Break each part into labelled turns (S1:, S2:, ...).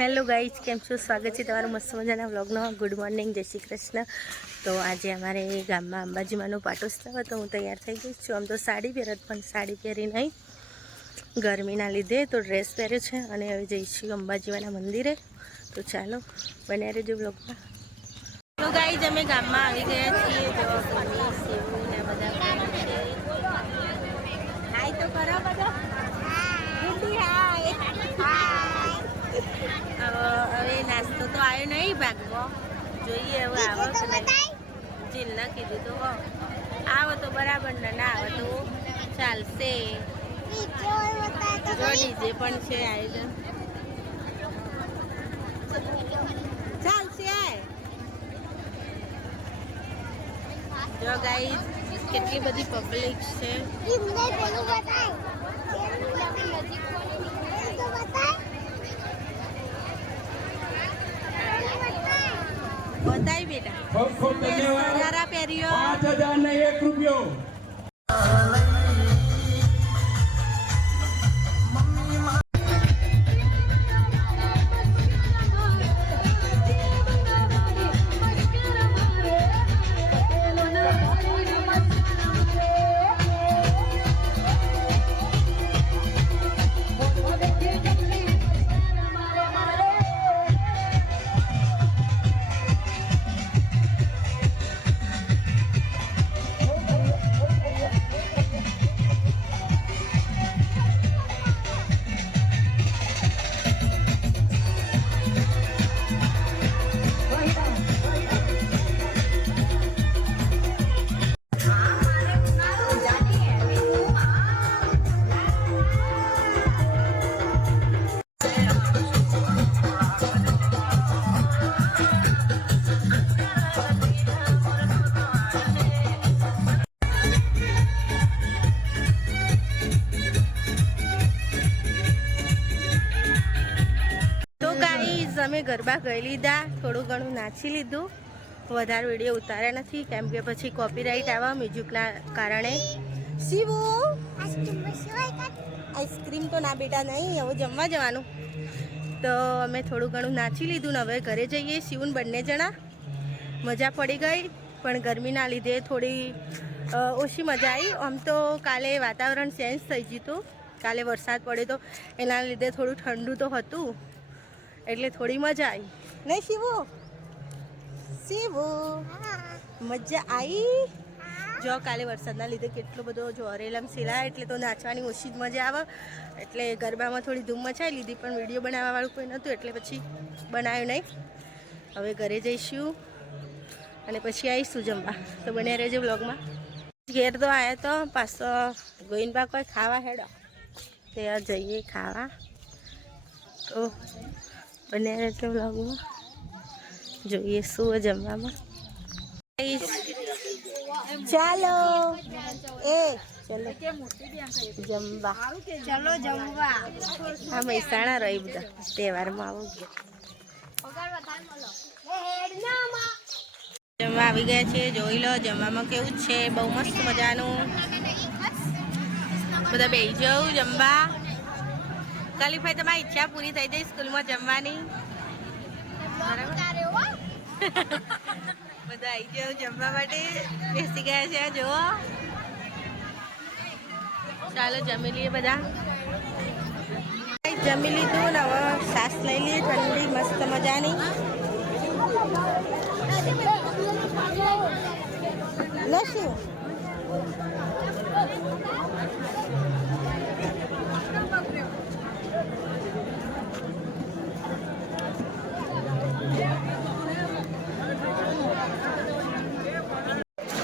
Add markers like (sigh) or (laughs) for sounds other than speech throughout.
S1: Hello guys, કેમ છો? સ્વાગત છે તમારું મસ્ત મજાના વ્લોગનો. ગુડ મોર્નિંગ જય શ્રી કૃષ્ણ. તો આજે અમારે ગામમાં અંબાજીમાંનો પાટોત્સવ હતો, હું તૈયાર થઈ ગઈ છું. આમ તો સાડી પહેરત, પણ સાડી પહેરી નહીં. ગરમીના લીધે તો ડ્રેસ પહેર્યો છે અને હવે જઈશું અંબાજીમાંના મંદિરે. તો ચાલો, બન્યા રહેજો વ્લોગમાં. તો ગાઈજ અમે ગામમાં આવી ગયા છીએ તો મમ્મી, શિવ ને બધા friend છે. હાય તો કરો બધા ગુડી હાય હવે હવે નાસ્તો તો આવ્યો નહીં ભાગમાં જોઈએ હવે આવો જીલને કીધું તો આવો તો બરાબર ને ના આવે તો ચાલશે. ડીજે પણ છે આયોજન ચાલશે જો ગાઈઝ કેટલી બધી પબ્લિક છે બતાવી બેટા
S2: ખૂબ ખૂબ ધન્યવાદ. પાંચ હજાર ને એક રૂપિયો.
S1: ગાઈઝ અમે ગરબા ગઈ લીધા, થોડું ઘણું નાચી લીધું. વધારે વીડિયો ઉતાર્યા નથી, કેમ કે પછી કોપીરાઇટ આવા મ્યુઝિકના કારણે. શિવો! આઈસ્ક્રીમ તો ના બેટા, નહીં, હવે જમવા જવાનું. તો અમે થોડું ઘણું નાચી લીધું ને હવે ઘરે જઈએ, શિવન બંને જણા. મજા પડી ગઈ, પણ ગરમીના લીધે થોડી ઓછી મજા આવી. આમ તો કાલે વાતાવરણ ચેન્જ થઈ હતું. કાલે વરસાદ પડ્યો તો એના લીધે થોડું ઠંડુ તો હતું. એટલે થોડી મજા આવી નહીં શિવો? શિવો, મજા આવી જો કાલે વરસાદના લીધે કેટલો બધો જોરેલમ સિલાય એટલે તો નાચવાની ઓછી જ મજા આવે. એટલે ગરબામાં થોડી ધૂમ મચાવી લીધી, પણ વીડિયો બનાવવાવાળું કોઈ નહોતું, એટલે પછી બનાવ્યું નહીં. હવે ઘરે જઈશું અને પછી આવીશું જમવા. તો બને રહેજો બ્લોગમાં ઘેર તો આવ્યા તો પાછો ગોઈનબા કોઈ ખાવા હેડો. ત્યાં જઈએ ખાવા. તો બને રહેજો બ્લોગમાં જોઈએ શું જમવામાં. ચાલો. એ ચલો. જમવા.
S3: ચલો જમવા.
S1: હા મહેસાણા રહી બધા. તહેવારમાં આવું જમવા આવી ગયા છે. જોઈ લો જમવામાં કેવું છે. બહુ મસ્ત મજાનું. બધા બેસી જાઉં જમવા. કાલીભાઈ તમારી ઈચ્છા પૂરી થઈ જાય સ્કૂલમાં જમવાની. બધા આવી ગયો જમવા માટે. બેસી ગયા છે, જુઓ. ચાલો, જમી લઈએ બધા. જમી લીધું, ને હવે સાસ લઈ લઈએ, ઠંડી, મસ્ત મજાની. લસ્યું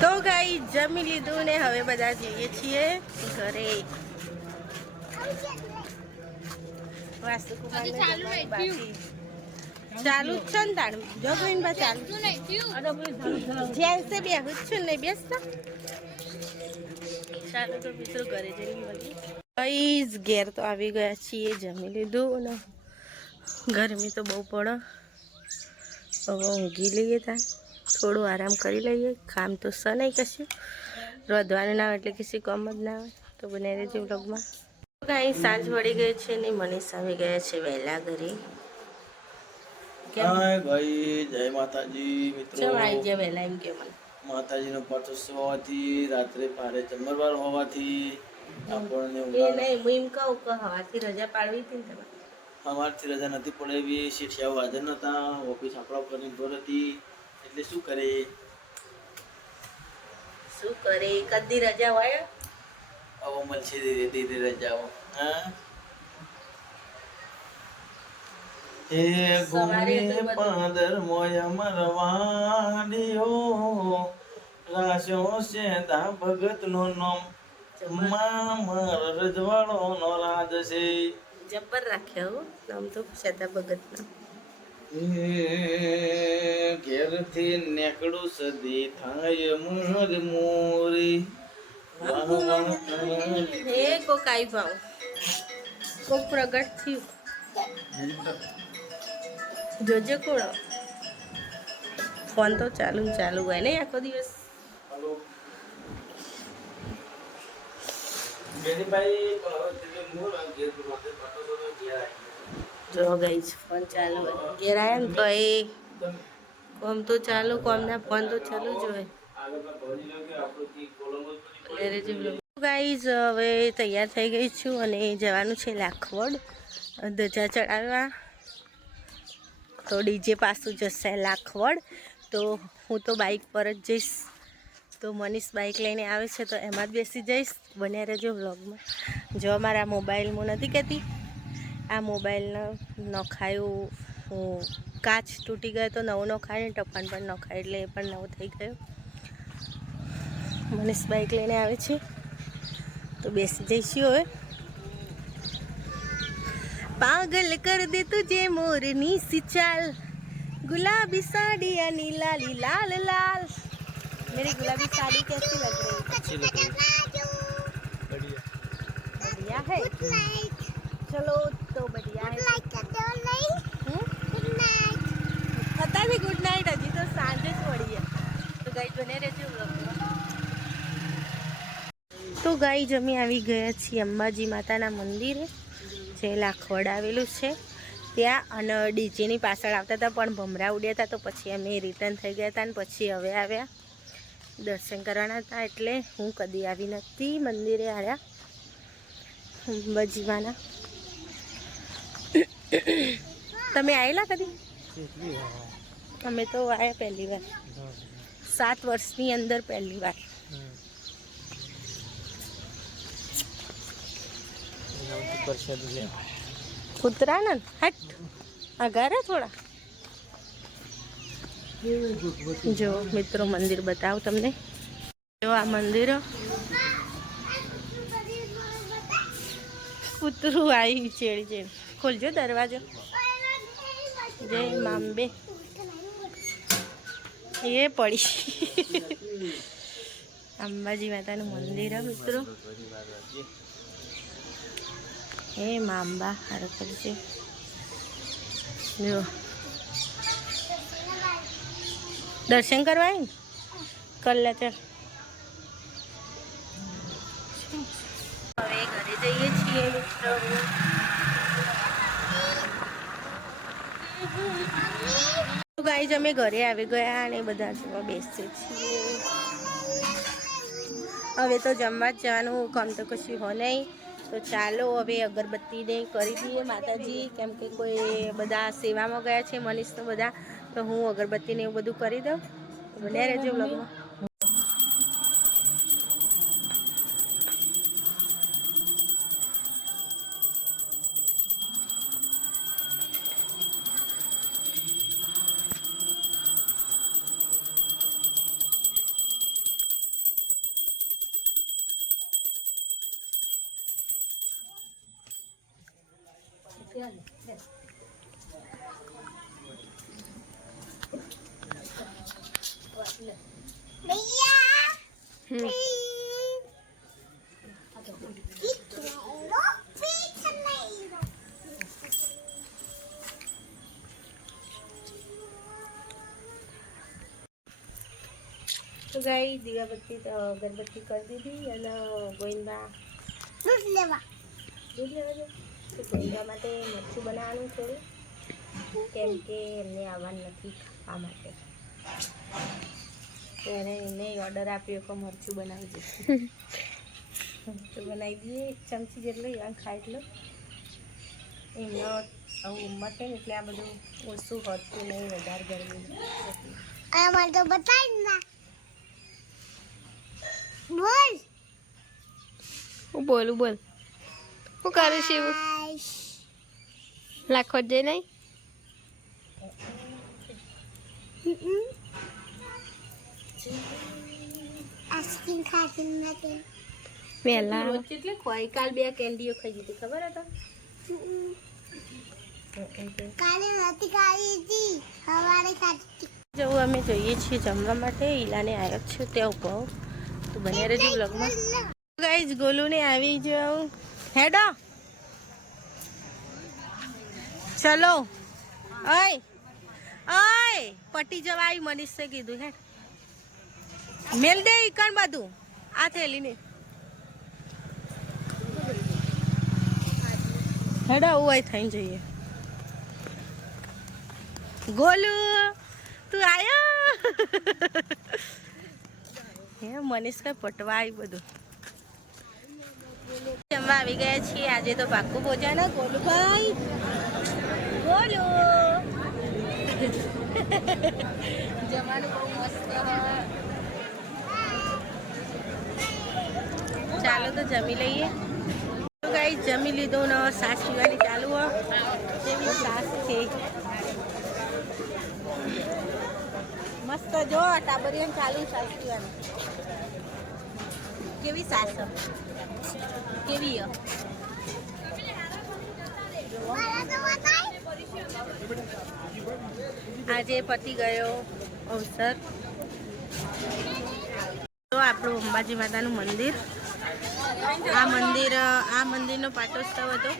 S1: તો ગાઈ જમી લીધું ને હવે બધા જઈએ છીએ ઘરે. વાસ્તુકુમાર બાકી. ચાલુ જ છે ને તાણ જો ગોવિંદબા ચાલુ. જેન્ટ્સે બેહું જ છું. ને બેસતા ચાલો તો મિત્રો ઘરે જઈને મળીએ ઘેર તો આવી ગયા છીએ જમી લીધું ને ગરમી તો બહુ પડે. હવે ઊંઘી લઈએ ત્યાં થોડું આરામ કરી લઈએ. કામ તો સ નહીં કશું. રોધવાનું ના એટલે કશું કામ જ ના આવે તો બને રહેજો બ્લોગમાં કાંઈ સાંજ વળી ગઈ છે ને મનીષ આવી ગયા છે વહેલા ઘરે.
S3: હાય ભાઈ જય માતાજી મિત્રો.
S1: ચમ આવી ગયા વહેલા એમ કે મને?
S3: માતાજીનો પાઠોત્સવ હોવાથી રાત્રે ભારે જમરવાર હોવાથી આપણને
S1: એ નહીં હું એમ કહું કે હવાથી રજા પાડવી હતી ને તમારે
S3: અમારથી રજા નથી પડેવી શેઠિયાઓ હાજર નતા ઓફિસ આપણા ઉપર નિર્ભર હતી. એટલે શું કરે?
S1: શું કરે? કદી રજા હોય?
S3: આવો મળશે ધીરે ધીરે રજાઓ. હા?
S1: હે
S3: ગુમે પાદર મોય મરવાડીઓ રાશો છે દા ભગત નો નામ મામર રજવાડો નો રાજ છે.
S1: જબર રાખ્યો નામ તો સદા ભગત
S3: એ ઘેરથી નેકડું સદી થાય મોર મોરી.
S1: એ કોક આવી કોક પ્રગટ થયું જોજે કોળો ફોન તો ચાલુ ચાલુ હોય ને આખો દિવસ
S3: બેનીભાઈ
S1: જો તો એ કોમ તો ચાલુ, કોમના ફોન તો ચાલુ જ હોય. ગાઈઝ હવે તૈયાર થઈ ગઈ છું અને જવાનું છે લાખવડ, ધજા ચડાવવા. તો ડીજે પાછું જશે લાખવડ. તો હું તો બાઇક પર જ જઈશ. તો મનીષ બાઇક લઈને આવે છે તો એમાં જ બેસી જઈશ. બન્યા રહેજો વ્લોગમાં જો મારા મોબાઈલ હું નથી કહેતી આ મોબાઈલને નખાયું હું કાચ તૂટી ગયો તો નવો નખાય ને ટપાન પણ નખાય એટલે એ પણ નવો થઈ ગયો મનીષ બાઇક લઈને આવે છે તો બેસી જઈશું હવે પાગલ કર દે તુજે મોરની सी चाल गुलाबी साड़ी यानी लाली लाल लाल मेरी गुलाबी साड़ी कैसी लग रही है
S3: अच्छी लग रही है बढ़िया
S1: बढ़िया है તો ગાઈ જમી આવી ગયા છીએ. અંબાજી માતાના મંદિરે જે લાખવડ આવેલું છે. ત્યાં અને ડીજેની પાછળ આવતા હતા પણ ભમરા ઉડ્યા હતા તો પછી અમે રિટર્ન થઈ ગયા હતા અને પછી હવે આવ્યા. દર્શન કરવાના હતા એટલે હું કદી આવી નથી મંદિરે આવ્યા. અંબાજીમાંના. તમે આવેલા કદી? અમે તો આવ્યા પહેલી વાર. સાત વર્ષની અંદર પહેલી વાર. કૂતરા ને? હટ. અગારે થોડા. જો, મિત્રો, મંદિર બતાવું તમને. જો આ મંદિર. કૂતરું આવી ચેડી ચેડી. ખોલજો દરવાજો. જય મામ્બે એ પડી. અંબાજી માતાનું મંદિર, મિત્રો. હે માંબા હારો કરજે જો દર્શન કરવા આવી કલ્લા ચાલ હવે ઘરે જઈએ છીએ મિત્રો. ગાઈઝ અમે ઘરે આવી ગયા અને બધા જવા બેસીએ છીએ. હવે તો જમવા જ જવાનું કામ તો કશું હો નહીં. તો ચાલો હવે અગરબત્તીને કરી દઈએ. માતાજી કેમ કે કોઈ બધા સેવામાં ગયા છે મનીષ તો બધા. તો હું અગરબત્તીને એવું બધું કરી દઉં. બન્યા રહેજો બ્લોગમાં તો ગાઈ દીવાબત્તી તો અગરબત્તી કરી દીધી અને ગોવિંદા દૂધ લેવા જાય તો ગોવિંદા માટે મરચું બનાવવાનું થોડું કેમ કે એમને આવવાનું નથી ખાવા માટે. ત્યારે એને એને ઓર્ડર આપ્યો કે મરચું બનાવી દઈશું મરચું બનાવી દઈએ એક ચમચી જેટલું યાર ખાય એટલું. એમનો આવું ઉંમર છે ને એટલે આ બધું ઓછું હોતું નહીં વધારે ગરમી
S4: તો બતાવી ના. બોલ.
S5: હું બોલું બોલ. હું કરું છું
S4: આઈશ.
S5: લાખો જે નહીં.
S4: આઈસ્ક્રીમ ખાતી નથી
S1: રોજ કેટલી કાલ બે કેન્ડીઓ ખાઈ દીધી ખબર હતા?
S4: કાલે નથી ખાઈ હતી. સવારે ખાધી. હતી.
S1: જવું અમે જઈએ છીએ જમવા માટે. ઈલાને આવ્યો છે ત્યાં ઊભો. તો બને રહેજો બ્લોગમાં ગાઈઝ ગોલુને આવી જાઉં હેડો ચલો. ઓય. પટી જવા આવી મનીષે કીધું હે. મેલ દે ઈકણ બધું. આ થેલીને. હેડા, ઉવાય થઈને જઈએ. ગોલુ, તું આયો? હે, મનીષ કઈ પટવા આવી બધું. જમવા આવી ગયા છીએ. આજે તો પાકું ભોજન ગોલુભાઈ. ગોલુ જમવાનું બહુ મસ્ત હોય. ચાલો તો જમી લઈએ તો ગાઈ જમી લીધું ને સાસ પીવાની ચાલુ હો જેવી સાસ છે મસ્ત જો ટાબરિયન ચાલુ સાસ પીવાનું કેવી સાસ હ? કેવી હ? આજે પતી ગયો અવસર. તો આપણું અંબાજી માતાનું મંદિર. આ મંદિર, આ મંદિરનો પાટોત્સવ હતો.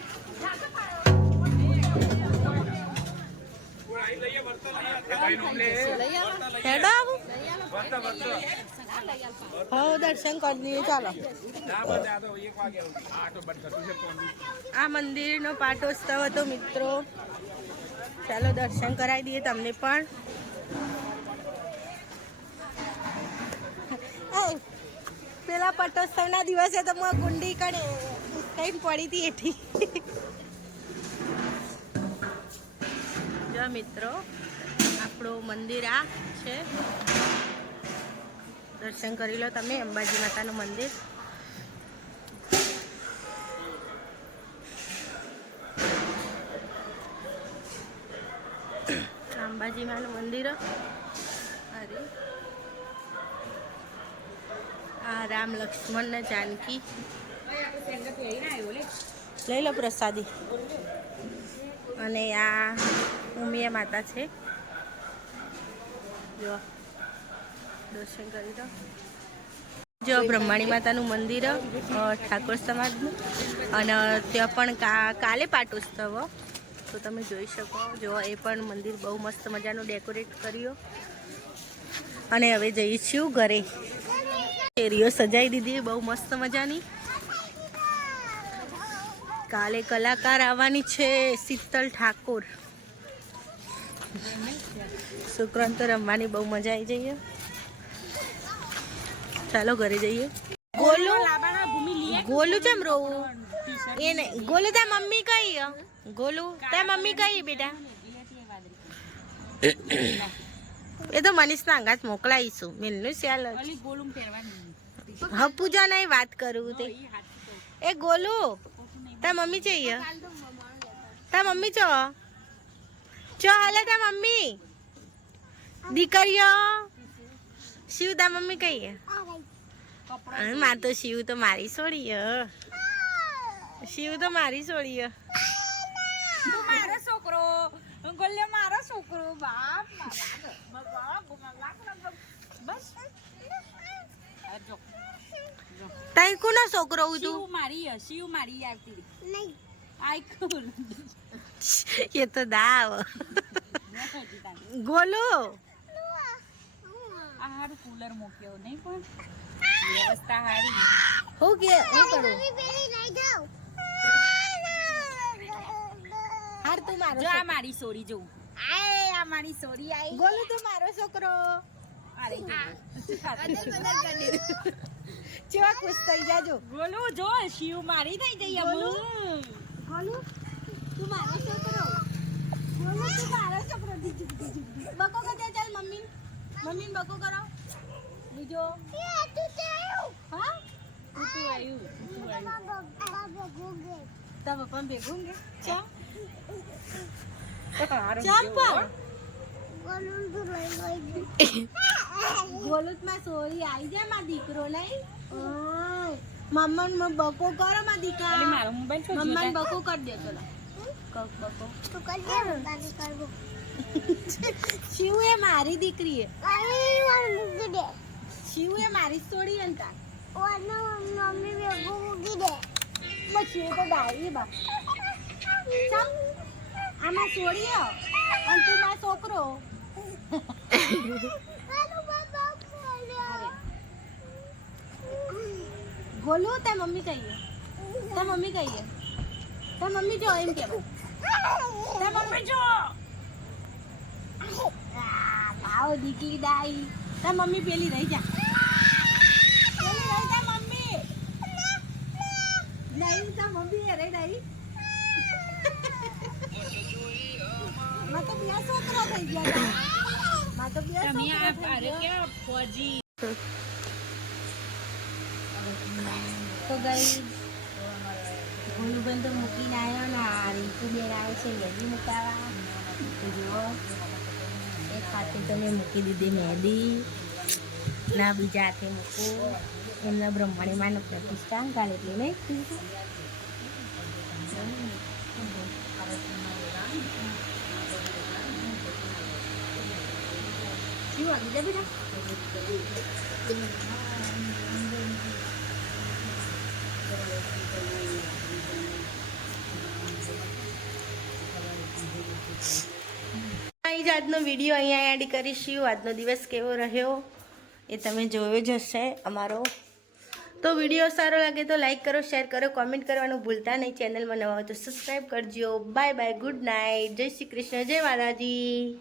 S1: હવ દર્શન કરી દઈએ ચાલો આ મંદિરનો પાટોત્સવ હતો, મિત્રો. ચાલો દર્શન કરાવી દઈએ તમને પણ. પેલા પટોત્સવના દિવસે તો હું ગુંડી કડે કઈ પડી હતી એઠી. જો મિત્રો. આપણું મંદિર આ છે. દર્શન કરી લો તમે, અંબાજી માતાનું મંદિર. અંબાજી માનું મંદિર. અરે. આ રામ લક્ષ્મણ ને જાનકી. લઈ લો પ્રસાદી. અને આ ઉમિયા માતા છે. જો, દર્શન કરી દો જો, બ્રહ્માણી માતાનું મંદિર ઠાકોર સમાજનું. અને ત્યાં પણ કાલે પાટોત્સવ તો તમે જોઈ શકો. જો, એ પણ મંદિર બહુ મસ્ત મજાનું ડેકોરેટ કર્યો. અને હવે જઈ છીએ ઘરે. શેરીઓ સજાવી દીધી, બહુ મસ્ત મજાની. કાલે કલાકાર આવવાની છે શીતલ ઠાકોર. શુક્રાંત રમવાની બહુ મજા આવી જઈએ. ચાલો ઘરે જઈએ. ગોલુ? ગોલુ કેમ રોવું? એ નહીં ગોલુ તાર મમ્મી કઈ? ગોલુ તાર મમ્મી કઈ બેટા? એ તો મનીષના અંગાત મોકલાઈશું. મિલનું સ્યાલ હા પૂજા નહીં વાત કરું તે. એ ગોલુ તાર મમ્મી જોઈએ. તાર મમ્મી ચો ચો હાલે તાર મમ્મી. દીકરીઓ. શિવ તાર મમ્મી કહીએ. માર તો શિવ તો મારી છોડીએ શિવ તો મારી
S6: છોડીએ છોકરો. બાપ બસ.
S1: તઈ કોનો છોકરો હું
S6: શિવ
S1: તું
S6: મારી હે, શિવ મારી આવતી
S4: નહીં.
S6: આઈ કુલ
S1: એ તો દાવ. ગોલો?
S6: આહાર કુલર મૂક્યો નહીં પણ? વ્યવસ્થા હારી
S1: હું કે હું કરું?
S4: પેલી લઈ જાઓ
S1: હાર તું મારો
S6: જો આ મારી સોરી જો આય આ મારી સોરી આઈ
S1: ગોલુ તું મારો છોકરો.
S6: અરે
S1: ચેવા ખુશ થઈ જાજો.
S6: ગોલુ જો શિવ મારી થઈ જઈ
S1: ગોલુ?
S6: અમુ
S1: ગોલુ તું મારો છોકરો. ગોલુ તું મારો છોકરો. દીજુ દીજુ બકો કરજે ચાલ મમ્મી. મમ્મી બકો કરો. બીજો? હા?
S6: તું આવ્યું તું આવ્યું
S1: તાર પપ્પા ભેગું ગે ચા ચંપા
S4: ગોલું
S1: ગોલુતમાં સોરી આવી જાય માં દીકરો નહીં મમ્મન ને બકો કરો માં દીકરા.
S6: એટલે મારો મોબાઈલ છો
S1: મમ્મન બકો કરી દે ચલો. કક બકો.
S4: તું કરજે તારી કરવું.
S1: શિવ એ મારી દીકરી એ. શિવ એ મારી સોડી અંતા
S4: ઓનો મમ્મી ભેગું મૂકી દે.
S1: બસ તો ડાળી બા ચમ આમાં સોડી હો. અને તું મારો છોકરો (laughs) ગોલુ તે મમ્મી કહીએ. તે મમ્મી કહીએ. તે મમ્મી જો એમ કે તે મમ્મી જો. આવો દીકરી દાઈ. તે મમ્મી પેલી રહી જા. પેલી રહી જા મમ્મી. નહીં તા મમ્મી અરે નહીં માં તો બે છોકરા થઈ ગયા. માં તો બે છોકરા થઈ ગયા.
S6: ફોજી?
S1: તો ગઈ ભોલુબેન તો મૂકીને આવ્યો ને, આ રીતુબેન આવે છે, મહેંદી મૂકાવા. જુઓ એક હાથે તો મેં મૂકી દીધી મહેંદી. ના બીજા હાથે મૂકું. એમના બ્રહ્મણીમાં પ્રતિષ્ઠાન કાલે એટલે નહીં શું વાગી જાય બેટા? જ આજનો વીડિયો અહીંયા એડ કરીશું. આજનો દિવસ કેવો રહ્યો એ તમે જોયો જ હશે અમારો. તો વીડિયો સારો લાગે તો લાઈક કરો, શેર કરો, કોમેન્ટ કરવાનું ભૂલતા નહીં. ચેનલમાં નવા હોય તો સબસ્ક્રાઈબ કરજો. Bye bye, good night. જય શ્રી કૃષ્ણ. જય માતાજી.